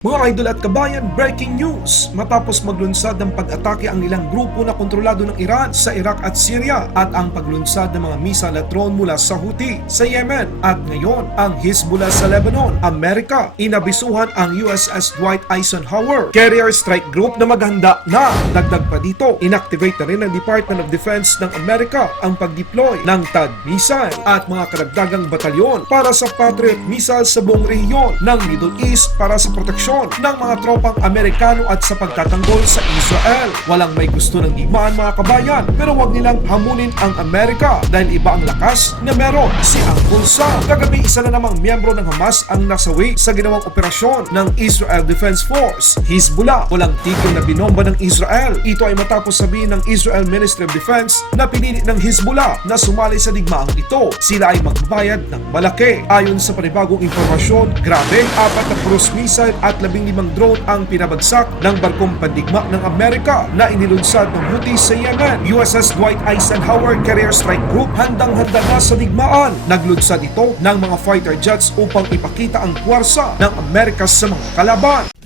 Mga idol at kabayan, breaking news! Matapos maglunsad ng pag-atake ang ilang grupo na kontrolado ng Iran sa Iraq at Syria at ang paglunsad ng mga missile at drone mula sa Houthi sa Yemen at ngayon ang Hezbollah sa Lebanon, Amerika, inabisuhan ang USS Dwight Eisenhower Carrier Strike Group na maghanda na. Dagdag pa dito, inactivate na rin ng Department of Defense ng Amerika ang pag-deploy ng THAAD missile at mga karagdagang batalyon para sa Patriot missile sa buong rehiyon ng Middle East para sa proteksyon ng mga tropang Amerikano at sa pagtatanggol sa Israel. Walang may gusto ng digmaan mga kabayan pero wag nilang hamunin ang Amerika dahil iba ang lakas na meron si Uncle Sam. Kagabi isa na namang miyembro ng Hamas ang nasawi sa ginawang operasyon ng Israel Defense Force. Hezbollah, walang tigil na binomba ng Israel. Ito ay matapos sabihin ng Israel Ministry of Defense na pinili ng Hezbollah na sumali sa digmaang ito. Sila ay magbabayad ng malaki. Ayon sa panibagong impormasyon, grabe, apat na cruise missile at labing limang drone ang pinabagsak ng barkong pandigma ng Amerika na inilunsad ng Houthi sa Yemen. USS Dwight Eisenhower Carrier Strike Group handang-handa na sa digmaan. Naglunsad ito ng mga fighter jets upang ipakita ang puwersa ng Amerika sa mga kalaban.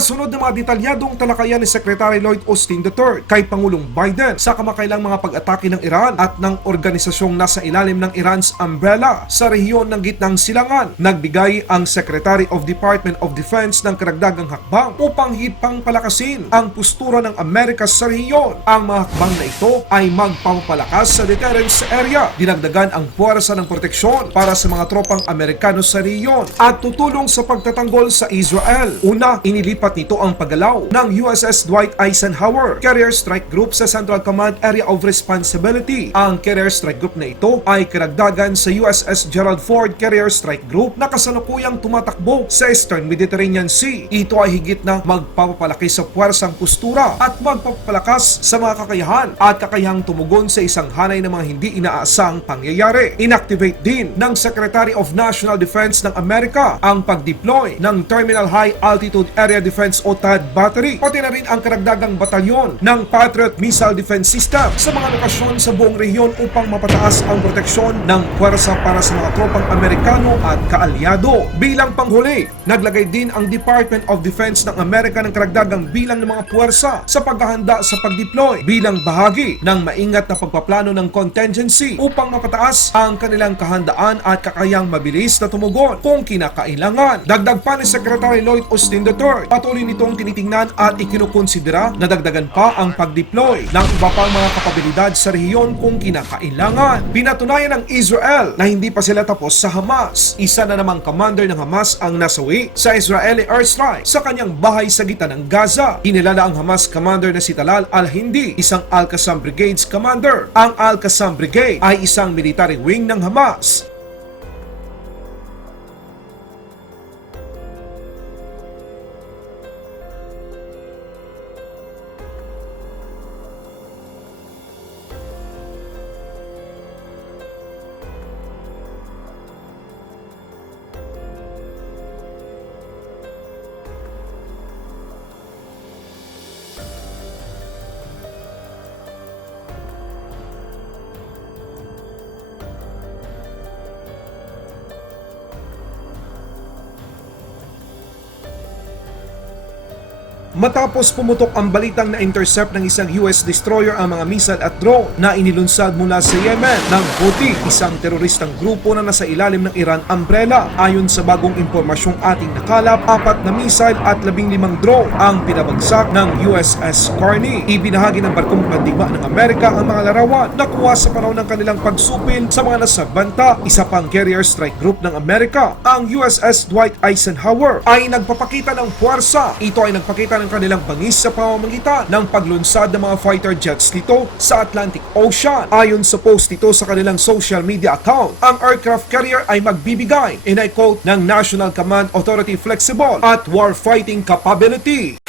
Kasunod ng mga detalyadong talakayan ni Secretary Lloyd Austin III kay Pangulong Biden sa kamakailang mga pag-atake ng Iran at ng organisasyong nasa ilalim ng Iran's umbrella sa rehiyon ng gitnang silangan. Nagbigay ang Secretary of Department of Defense ng karagdagang hakbang upang hipang palakasin ang postura ng Amerika sa rehiyon. Ang mga hakbang na ito ay magpapalakas sa deterrence area, dinagdagan ang puwersa ng proteksyon para sa mga tropang Amerikano sa rehiyon at tutulong sa pagtatanggol sa Israel. Una, inilipat nito ang paggalaw ng USS Dwight Eisenhower Carrier Strike Group sa Central Command Area of Responsibility. Ang Carrier Strike Group na ito ay karagdagan sa USS Gerald Ford Carrier Strike Group na kasalukuyang tumatakbo sa Eastern Mediterranean Sea. Ito ay higit na magpapalaki sa puwersang postura at magpapalakas sa mga kakayahan at kakayahang tumugon sa isang hanay ng mga hindi inaasang pangyayari. Inactivate din ng Secretary of National Defense ng Amerika ang pag-deploy ng Terminal High Altitude Area Defense o THAAD Battery pati na rin ang karagdagang batalyon ng Patriot Missile Defense System sa mga lokasyon sa buong rehiyon upang mapataas ang proteksyon ng puwersa para sa mga tropang Amerikano at kaalyado. Bilang panghuli, naglagay din ang Department of Defense ng Amerika ng karagdagang bilang ng mga puwersa sa paghahanda sa pag-deploy bilang bahagi ng maingat na pagpaplano ng contingency upang mapataas ang kanilang kahandaan at kakayang mabilis na tumugon kung kinakailangan. Dagdag pa ni Secretary Lloyd Austin III, patuloy nitong tinitingnan at ikinukonsidera na dagdagan pa ang pag-deploy ng iba pang mga kapabilidad sa rehiyon kung kinakailangan. Pinatunayan ng Israel na hindi pa sila tapos sa Hamas. Isa na namang commander ng Hamas ang nasawi sa Israeli airstrike sa kanyang bahay sa gitna ng Gaza. Kinilala ang Hamas commander na si Talal al-Hindi, isang Al-Qassam Brigades commander. Ang Al-Qassam Brigade ay isang military wing ng Hamas Matapos pumutok ang balitang na-intercept ng isang US destroyer ang mga missile at drone na inilunsad mula sa Yemen ng Houthi, isang teroristang grupo na nasa ilalim ng Iran umbrella. Ayon sa bagong impormasyong ating nakalap, apat na missile at labing limang drone ang pinabagsak ng USS Carney. Ibinahagi ng barkong pandigma ng Amerika ang mga larawan na kuha sa panahon ng kanilang pagsupil sa mga nasagbanta. Isa pang carrier strike group ng Amerika, ang USS Dwight Eisenhower, ay nagpapakita ng puwersa. Ito ay nagpakita ng kanilang bangis sa pamamagitan ng paglunsad ng mga fighter jets nito sa Atlantic Ocean. Ayon sa post nito sa kanilang social media account, ang aircraft carrier ay magbibigay, and I quote, ng National Command Authority flexible at warfighting capability.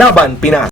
Laban Pinas.